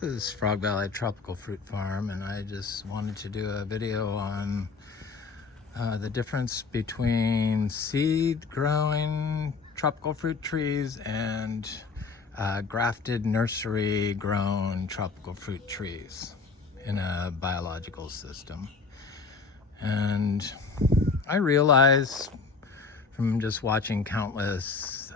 This is Frog Valley Tropical Fruit Farm, and I just wanted to do a video on the difference between seed growing tropical fruit trees and grafted nursery grown tropical fruit trees in a biological system. And I realized from just watching countless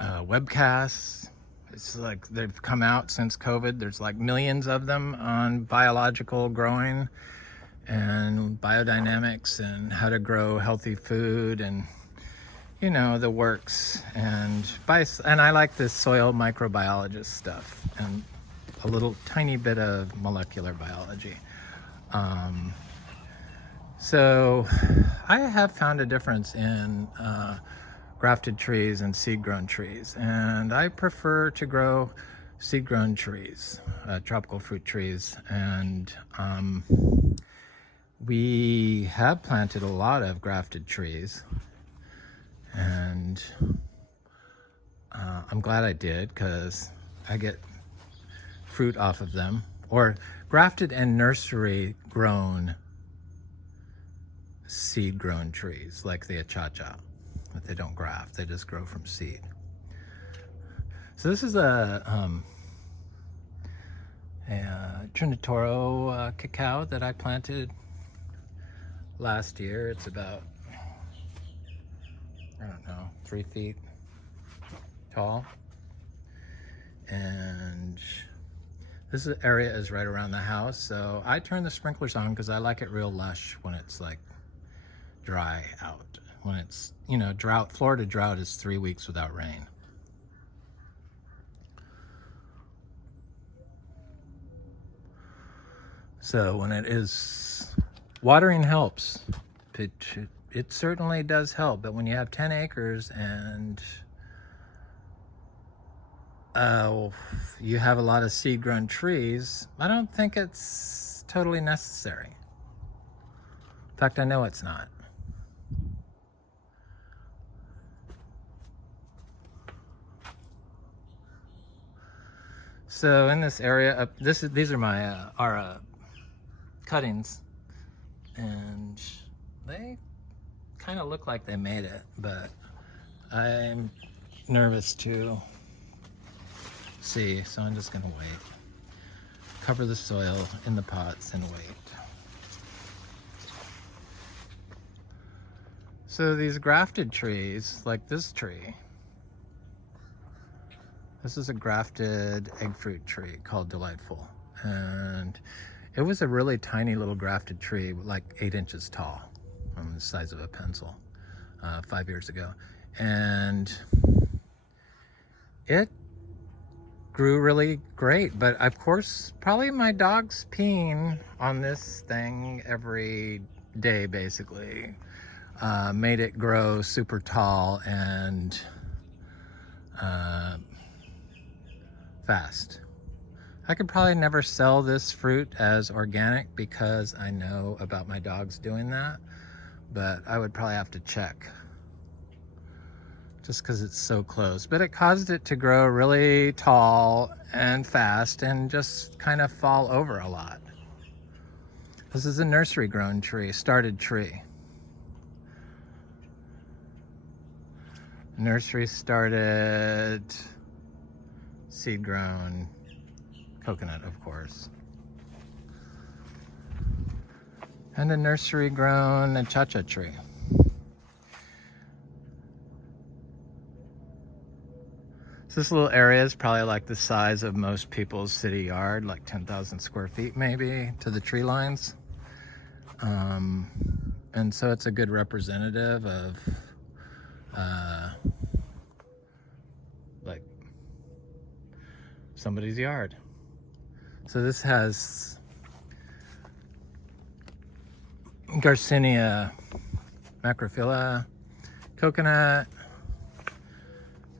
webcasts, it's like they've come out since COVID. There's like millions of them on biological growing and biodynamics and how to grow healthy food and, you know, the works. And I like this soil microbiologist stuff and a little tiny bit of molecular biology. So I have found a difference in grafted trees and seed-grown trees, and I prefer to grow seed-grown trees, tropical fruit trees. And we have planted a lot of grafted trees, and I'm glad I did, because I get fruit off of them. Or grafted and nursery grown seed-grown trees, like the achacha, but they don't graft, they just grow from seed. So this is a Trinitoro Cacao that I planted last year. It's about, I don't know, 3 feet tall. And this area is right around the house, so I turn the sprinklers on because I like it real lush when it's like dry out. When it's, you know, drought, Florida drought is 3 weeks without rain. So when it is, watering helps. It certainly does help, but when you have 10 acres and you have a lot of seed-grown trees, I don't think it's totally necessary. In fact, I know it's not. So in this area, these are my our cuttings, and they kind of look like they made it, but I'm nervous to see, so I'm just gonna wait. Cover the soil in the pots and wait. So these grafted trees, like this tree, this is a grafted egg fruit tree called Delightful, and it was a really tiny little grafted tree, like 8 inches tall, the size of a pencil, 5 years ago. And it grew really great, but of course, probably my dog's peeing on this thing every day, basically, made it grow super tall and fast. I could probably never sell this fruit as organic because I know about my dogs doing that, but I would probably have to check just because it's so close. But it caused it to grow really tall and fast and just kind of fall over a lot. This is a nursery grown tree, started tree. Nursery started seed grown coconut, of course. And a nursery grown achacha tree. So this little area is probably like the size of most people's city yard, like 10,000 square feet maybe to the tree lines. And so it's a good representative of like somebody's yard. So this has Garcinia macrophylla coconut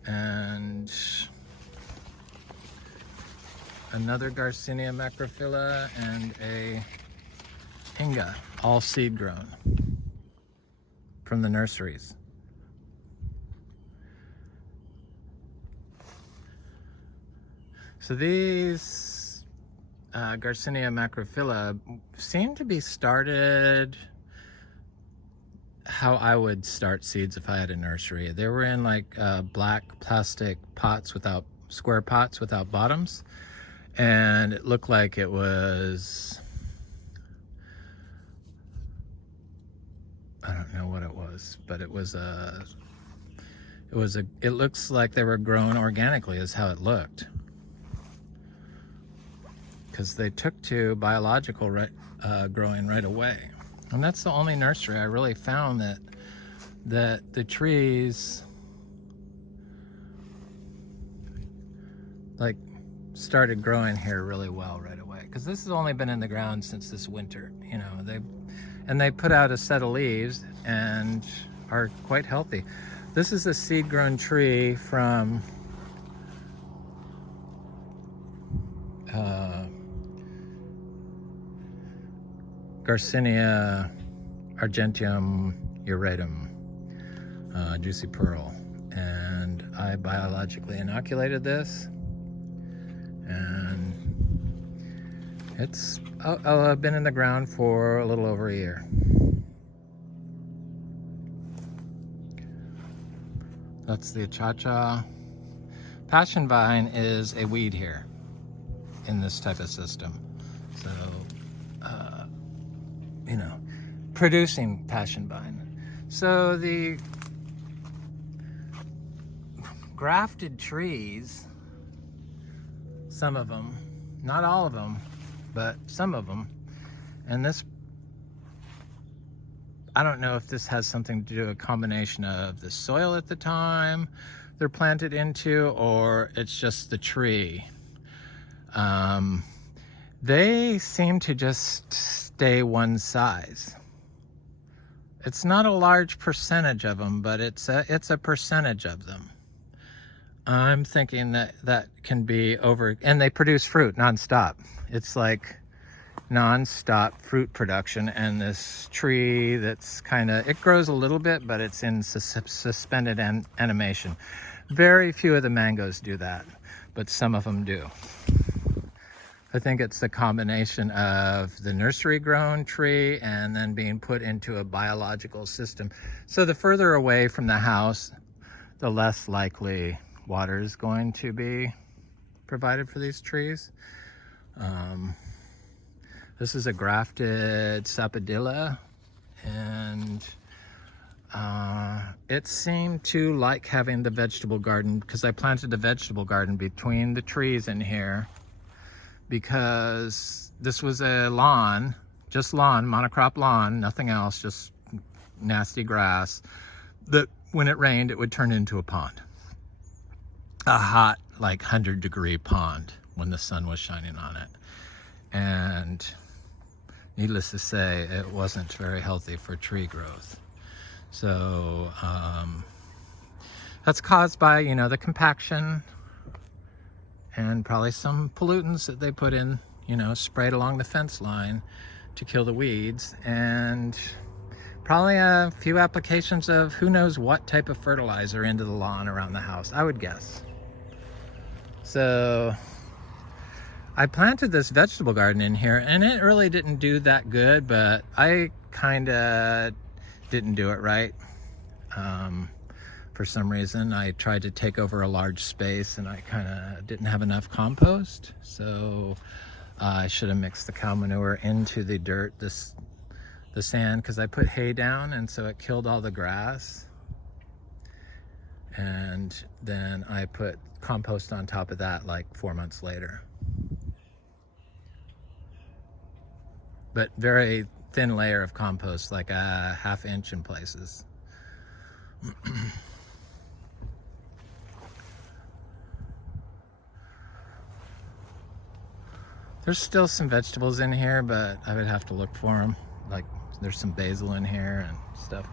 and another Garcinia macrophylla and a Hinga, all seed grown from the nurseries. So these Garcinia macrophylla seem to be started how I would start seeds if I had a nursery. They were in like black plastic pots without, square pots without bottoms, and it looked like it was, I don't know what it was, but it looks like they were grown organically is how it looked. Because they took to biological growing right away. And that's the only nursery I really found that the trees like started growing here really well right away. Because this has only been in the ground since this winter, you know. They put out a set of leaves and are quite healthy. This is a seed-grown tree from Garcinia argenteum uratum, juicy pearl, and I biologically inoculated this, and it's been in the ground for a little over a year. That's the achacha. Passion vine is a weed here in this type of system. So, you know, producing passion vine. So the grafted trees, some of them, not all of them, but some of them, and this, I don't know if this has something to do with a combination of the soil at the time they're planted into, or it's just the tree. They seem to just stay one size. It's not a large percentage of them, but it's a percentage of them. I'm thinking that can be over, and they produce fruit nonstop. It's like non-stop fruit production, and this tree that's it grows a little bit, but it's in suspended animation. Very few of the mangoes do that, but some of them do. I think it's the combination of the nursery grown tree and then being put into a biological system. So the further away from the house, the less likely water is going to be provided for these trees. This is a grafted sapodilla, and it seemed to like having the vegetable garden, because I planted a vegetable garden between the trees in here, because this was a lawn, just lawn, monocrop lawn, nothing else, just nasty grass, that when it rained, it would turn into a pond. A hot, like 100-degree pond when the sun was shining on it. And needless to say, it wasn't very healthy for tree growth. So that's caused by, you know, the compaction and probably some pollutants that they put in, you know, sprayed along the fence line to kill the weeds, and probably a few applications of who knows what type of fertilizer into the lawn around the house, I would guess. So I planted this vegetable garden in here, and it really didn't do that good, but I kind of didn't do it right. For some reason, I tried to take over a large space, and I kind of didn't have enough compost. So I should have mixed the cow manure into the dirt, the sand, because I put hay down, and so it killed all the grass. And then I put compost on top of that like 4 months later. But very thin layer of compost, like a ½ inch in places. There's still some vegetables in here, but I would have to look for them. Like there's some basil in here and stuff.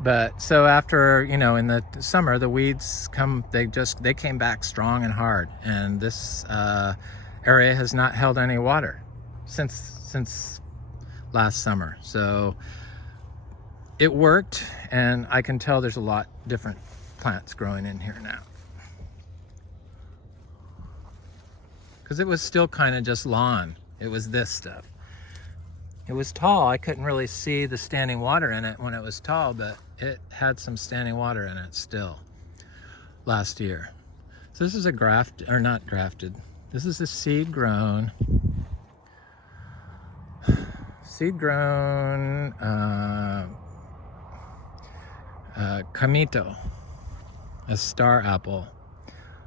But so after, you know, in the summer, the weeds they came back strong and hard. And this area has not held any water since last summer. So it worked, and I can tell there's a lot different plants growing in here now. because it was still kind of just lawn. It was this stuff. It was tall. I couldn't really see the standing water in it when it was tall, but it had some standing water in it still last year. So this is a not grafted. This is a seed grown Kamito, a star apple.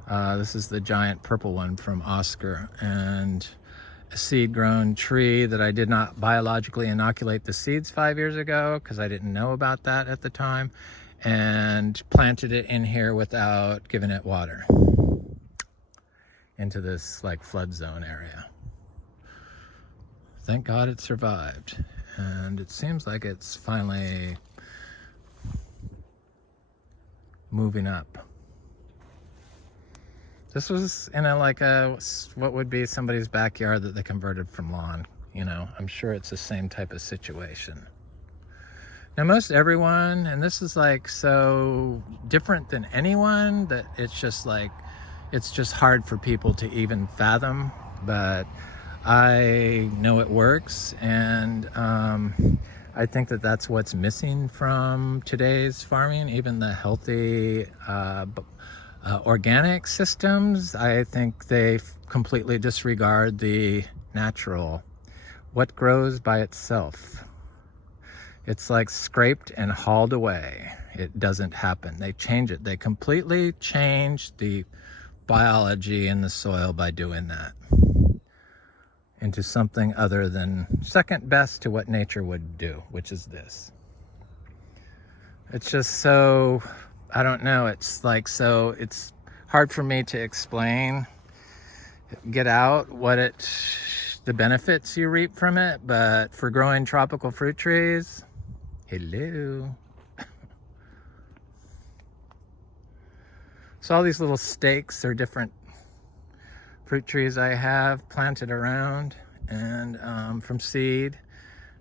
This is the giant purple one from Oscar, and a seed grown tree that I did not biologically inoculate the seeds 5 years ago because I didn't know about that at the time, and planted it in here without giving it water into this like flood zone area. Thank God it survived, and it seems like it's finally moving up. This was in what would be somebody's backyard that they converted from lawn. You know, I'm sure it's the same type of situation. Now most everyone, and this is like so different than anyone that it's just hard for people to even fathom, but I know it works, and I think that that's what's missing from today's farming, even the healthy organic systems. I think they completely disregard the natural, what grows by itself. It's like scraped and hauled away. It doesn't happen. They change it. They completely change the biology in the soil by doing that into something other than second best to what nature would do, which is this. It's just so, I don't know, it's hard for me to explain, get out the benefits you reap from it, but for growing tropical fruit trees, hello. So all these little stakes are different fruit trees I have planted around, and from seed.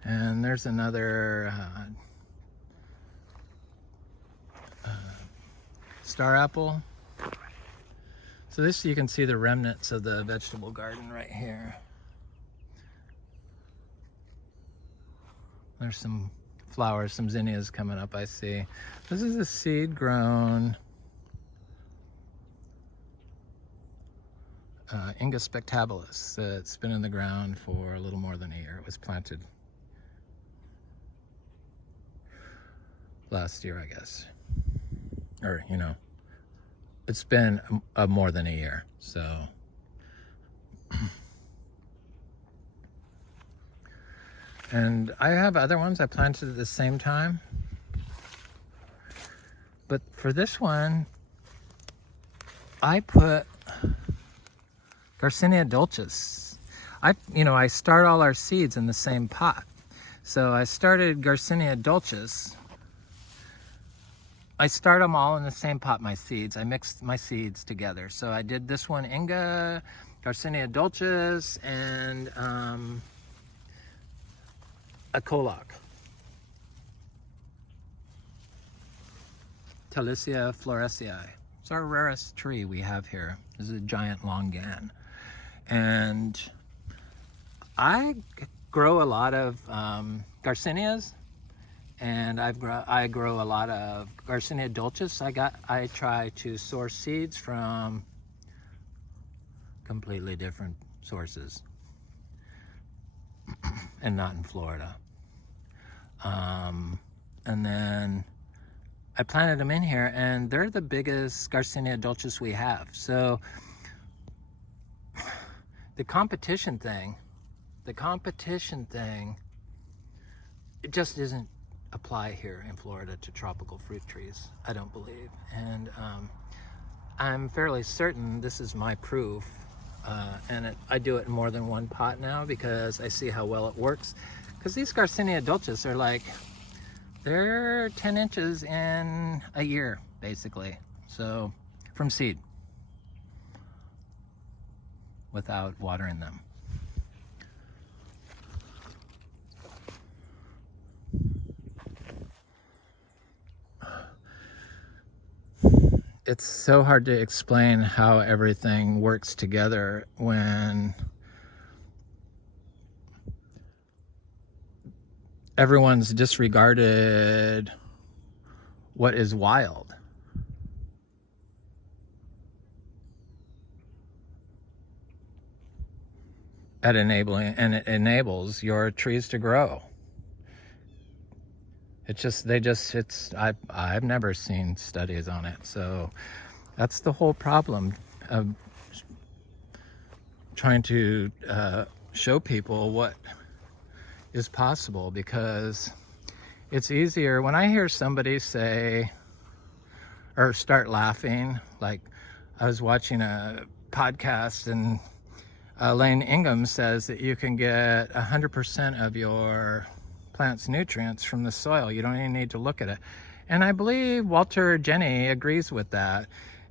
And there's another star apple. So this, you can see the remnants of the vegetable garden right here. There's some flowers, some zinnias coming up, I see. This is a seed grown Inga spectabilis. It's been in the ground for a little more than a year. It was planted last year, I guess. Or, you know, it's been more than a year, so. And I have other ones I planted at the same time. But for this one, I put Garcinia dulcis. I start all our seeds in the same pot. So I started Garcinia dulcis. I start them all in the same pot, my seeds. I mixed my seeds together. So I did this one, Inga, Garcinia dulcis, and a Coloc. Talicia florescii. It's our rarest tree we have here. This is a giant longan. And I grow a lot of Garcinias, and I grow a lot of Garcinia dulcis. I try to source seeds from completely different sources and not in Florida. And then I planted them in here, and they're the biggest Garcinia dulcis we have. So the competition thing, it just doesn't apply here in Florida to tropical fruit trees, I don't believe. And I'm fairly certain this is my proof, and I do it in more than one pot now because I see how well it works. Because these Garcinia dulcis are they're 10 inches in a year, basically. So, from seed, without watering them. it's so hard to explain how everything works together when everyone's disregarded what is wild. At enabling, and it enables your trees to grow. I've never seen studies on it. So that's the whole problem of trying to show people what is possible, because it's easier when I hear somebody say or start laughing. Like, I was watching a podcast and Elaine Ingham says that you can get 100% of your plant's nutrients from the soil. You don't even need to look at it. And I believe Walter Jenny agrees with that.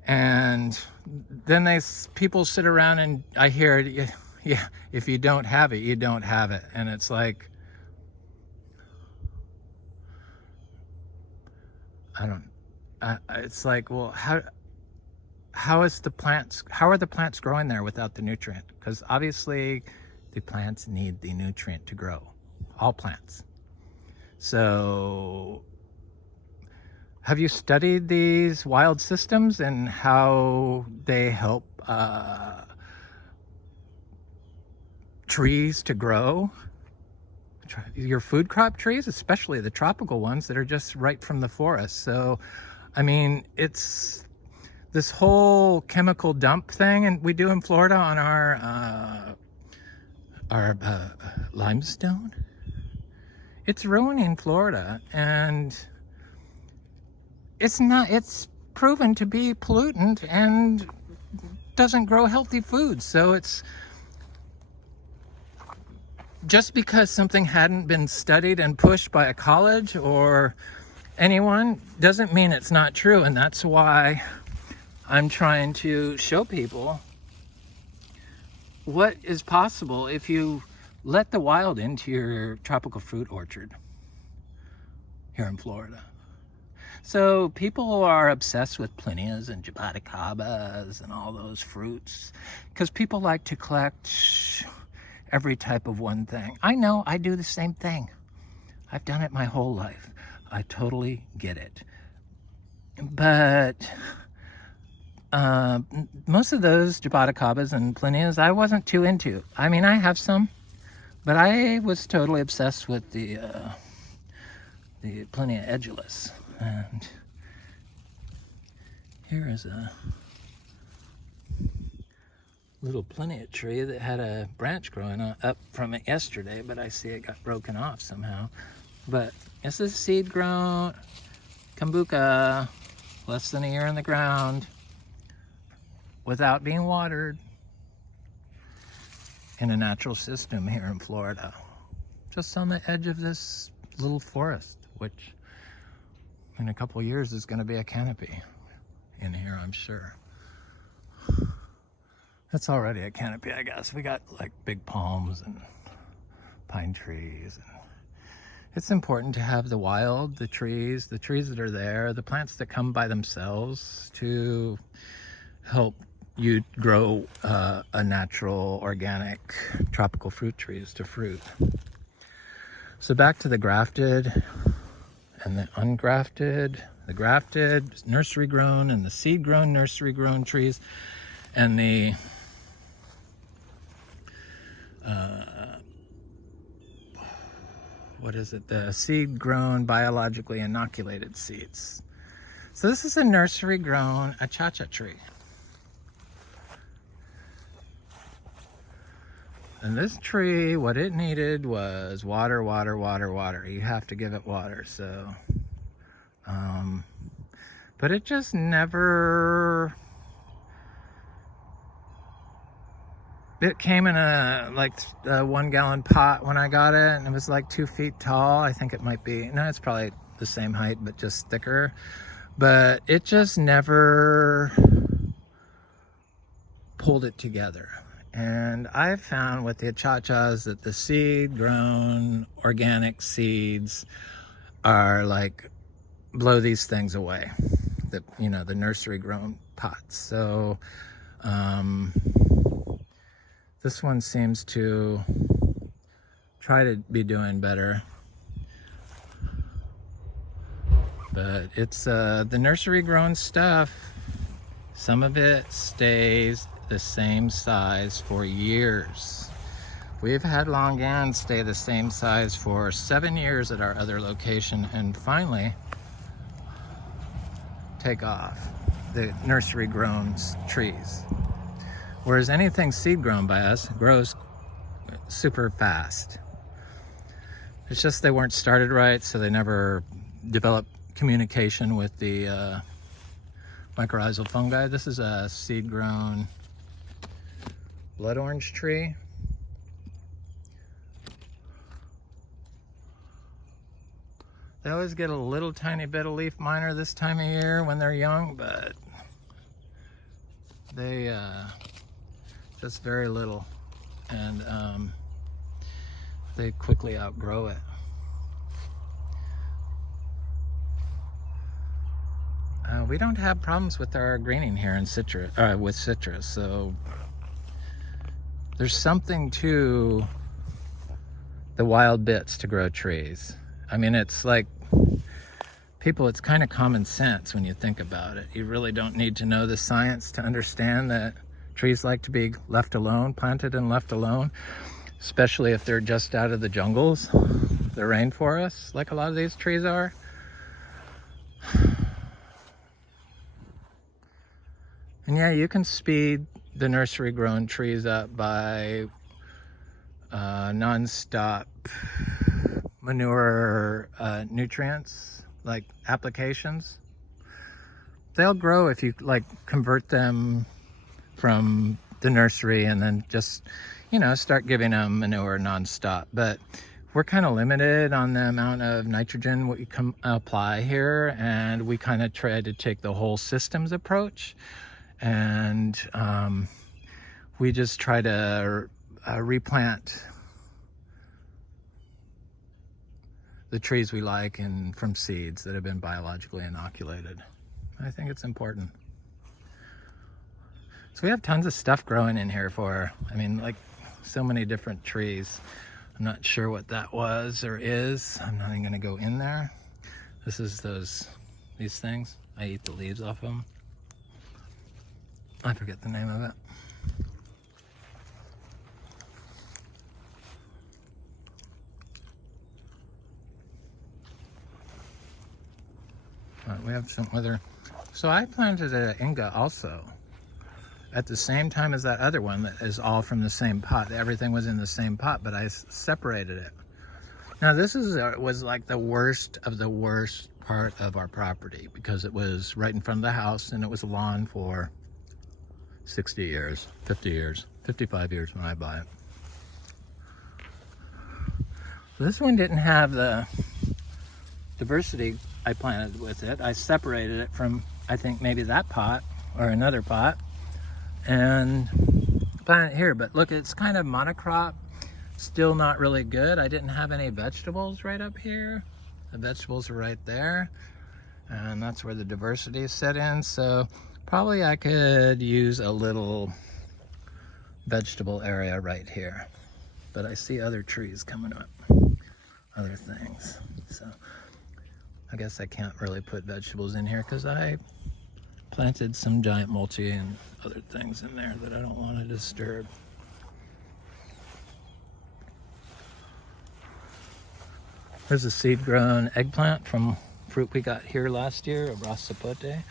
And then people sit around and I hear, yeah, if you don't have it, you don't have it. And it's like, it's like, well, how are the plants growing there without the nutrient? Because obviously the plants need the nutrient to grow, all plants. So have you studied these wild systems and how they help trees to grow? Your food crop trees, especially the tropical ones that are just right from the forest. So, I mean, it's this whole chemical dump thing, and we do in Florida on our limestone. It's ruining Florida, and it's proven to be pollutant and doesn't grow healthy food. So it's just because something hadn't been studied and pushed by a college or anyone doesn't mean it's not true. And that's why I'm trying to show people what is possible if you let the wild into your tropical fruit orchard here in Florida. So people are obsessed with plinias and jaboticabas and all those fruits because people like to collect every type of one thing. I know, I do the same thing. I've done it my whole life. I totally get it. But most of those jaboticabas and plinias I wasn't too into. I mean, I have some, but I was totally obsessed with the Plinia edulis. And here is a little Plinia tree that had a branch growing up from it yesterday, but I see it got broken off somehow. But this is seed grown kombucha, less than a year in the ground, without being watered, in a natural system here in Florida, just on the edge of this little forest, which in a couple of years is going to be a canopy in here, I'm sure. It's already a canopy, I guess. We got like big palms and pine trees. And it's important to have the wild, the trees that are there, the plants that come by themselves to help you grow a natural, organic, tropical fruit trees to fruit. So back to the grafted and the ungrafted, the grafted, nursery grown, and the seed grown, nursery grown trees, and the the seed grown, biologically inoculated seeds. So this is a nursery grown achacha tree. And this tree, what it needed was water, water, water, water. You have to give it water, so. But it just never, it came in a 1 gallon pot when I got it, and it was like 2 feet tall. I think it might be, no, it's probably the same height, but just thicker. But it just never pulled it together. And I've found with the achachas that the seed grown organic seeds are like, blow these things away. the, you know, the nursery grown pots. So this one seems to try to be doing better, but it's the nursery grown stuff. Some of it stays the same size for years. We've had longan stay the same size for 7 years at our other location and finally take off, the nursery grown trees. Whereas anything seed grown by us grows super fast. It's just they weren't started right, so they never developed communication with the mycorrhizal fungi. This is a seed grown blood orange tree. They always get a little tiny bit of leaf miner this time of year when they're young, but they just very little, and they quickly outgrow it. We don't have problems with our greening here in citrus, with citrus, so there's something to the wild bits to grow trees. I mean, it's like, people, it's kind of common sense when you think about it. You really don't need to know the science to understand that trees like to be left alone, planted and left alone, especially if they're just out of the jungles, the rainforests, like a lot of these trees are. And yeah, you can speed the nursery grown trees up by non-stop manure nutrients, like applications. They'll grow if you like convert them from the nursery and then just, you know, start giving them manure non-stop. But we're kind of limited on the amount of nitrogen we can apply here, and we kind of try to take the whole systems approach, and we just try to replant the trees we like and from seeds that have been biologically inoculated. I think it's important. So we have tons of stuff growing in here I mean, like so many different trees. I'm not sure what that was or is. I'm not even gonna go in there. This is these things. I eat the leaves off them. I forget the name of it. We have some other. So I planted an Inga also at the same time as that other one that is all from the same pot. Everything was in the same pot, but I separated it. Now this was like the worst of the worst part of our property because it was right in front of the house and it was a lawn for 60 years, 50 years, 55 years when I bought it. This one didn't have the diversity I planted with it. I separated it from, I think, maybe that pot or another pot and planted it here. But look, it's kind of monocrop, still not really good. I didn't have any vegetables right up here. The vegetables are right there, and that's where the diversity is set in. So probably I could use a little vegetable area right here, but I see other trees coming up, other things. So I guess I can't really put vegetables in here because I planted some giant mulch and other things in there that I don't want to disturb. There's a seed-grown eggplant from fruit we got here last year, a Grafted Sapodilla.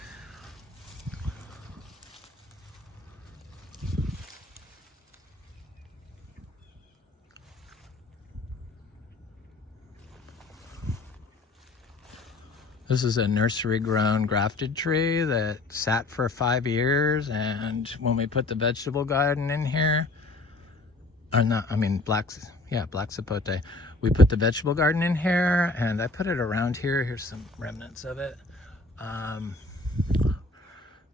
This is a nursery grown grafted tree that sat for 5 years, and when we put the vegetable garden in here, black Sapodilla, we put the vegetable garden in here and I put it around here. Here's some remnants of it.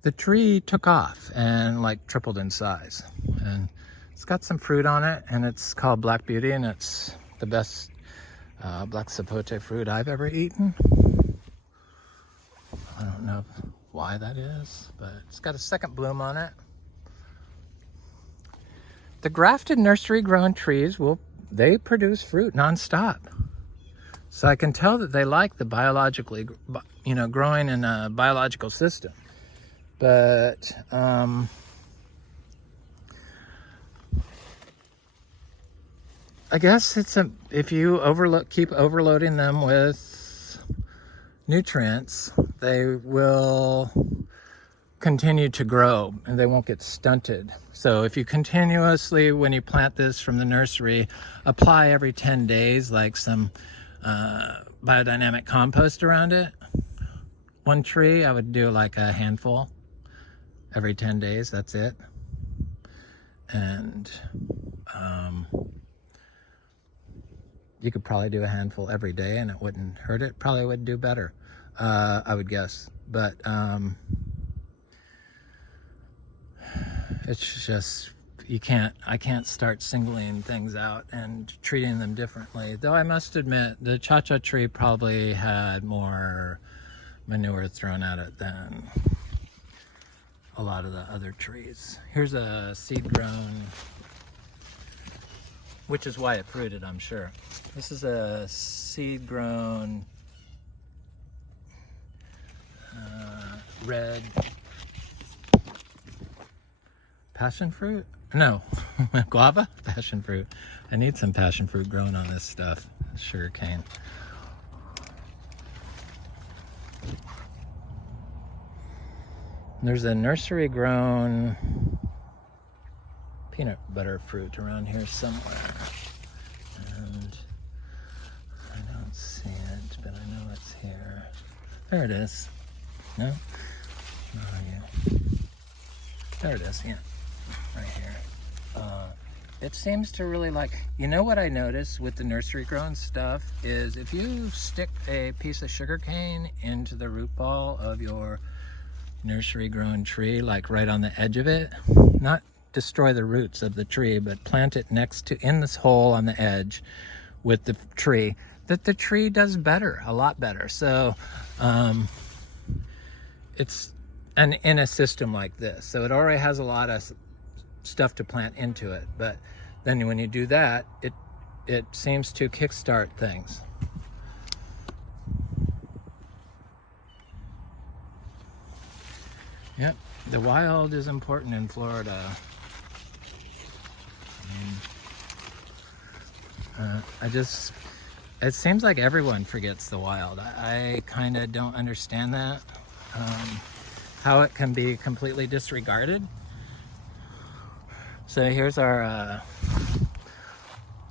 The tree took off and like tripled in size, and it's got some fruit on it, and it's called Black Beauty, and it's the best black Sapodilla fruit I've ever eaten. I don't know why that is, but it's got a second bloom on it. The grafted nursery grown trees they produce fruit nonstop. So I can tell that they like the biologically, growing in a biological system. But I guess if you keep overloading them with nutrients, they will continue to grow and they won't get stunted. So if you continuously, when you plant this from the nursery, apply every 10 days like some biodynamic compost around it, one tree I would do like a handful every 10 days, that's it. And you could probably do a handful every day and it wouldn't hurt it. Probably would do better, I would guess. But it's just, I can't start singling things out and treating them differently. Though I must admit, the cha-cha tree probably had more manure thrown at it than a lot of the other trees. Here's a seed grown, which is why it fruited, I'm sure. This is a seed grown red passion fruit? No, guava? Passion fruit. I need some passion fruit growing on this stuff. Sugar cane. There's a nursery grown peanut butter fruit around here somewhere. And I don't see it, but I know it's here. There it is. No? Oh, yeah. There it is, yeah. Right here. It seems to really like, what I notice with the nursery grown stuff is if you stick a piece of sugar cane into the root ball of your nursery grown tree, like right on the edge of it, not destroy the roots of the tree, but plant it in this hole on the edge with the tree, that the tree does better, a lot better. So it's in a system like this, so it already has a lot of stuff to plant into it, but then when you do that, it seems to kickstart things. Yep, the wild is important in Florida. It seems like everyone forgets the wild. I kind of don't understand that, how it can be completely disregarded. So here's our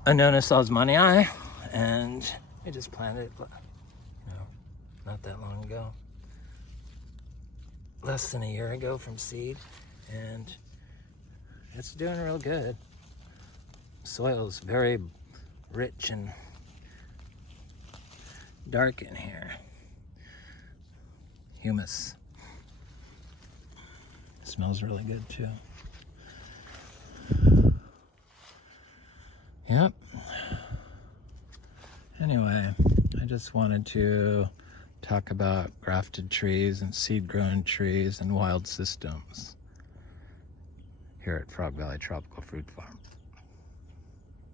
Anonis osmanii, and I just planted it, not that long ago. Less than a year ago from seed, and it's doing real good. Soil's very rich and dark in here. Humus. Smells really good too. Yep. Anyway, I just wanted to talk about grafted trees and seed-grown trees and wild systems here at Frog Valley Tropical Fruit Farm.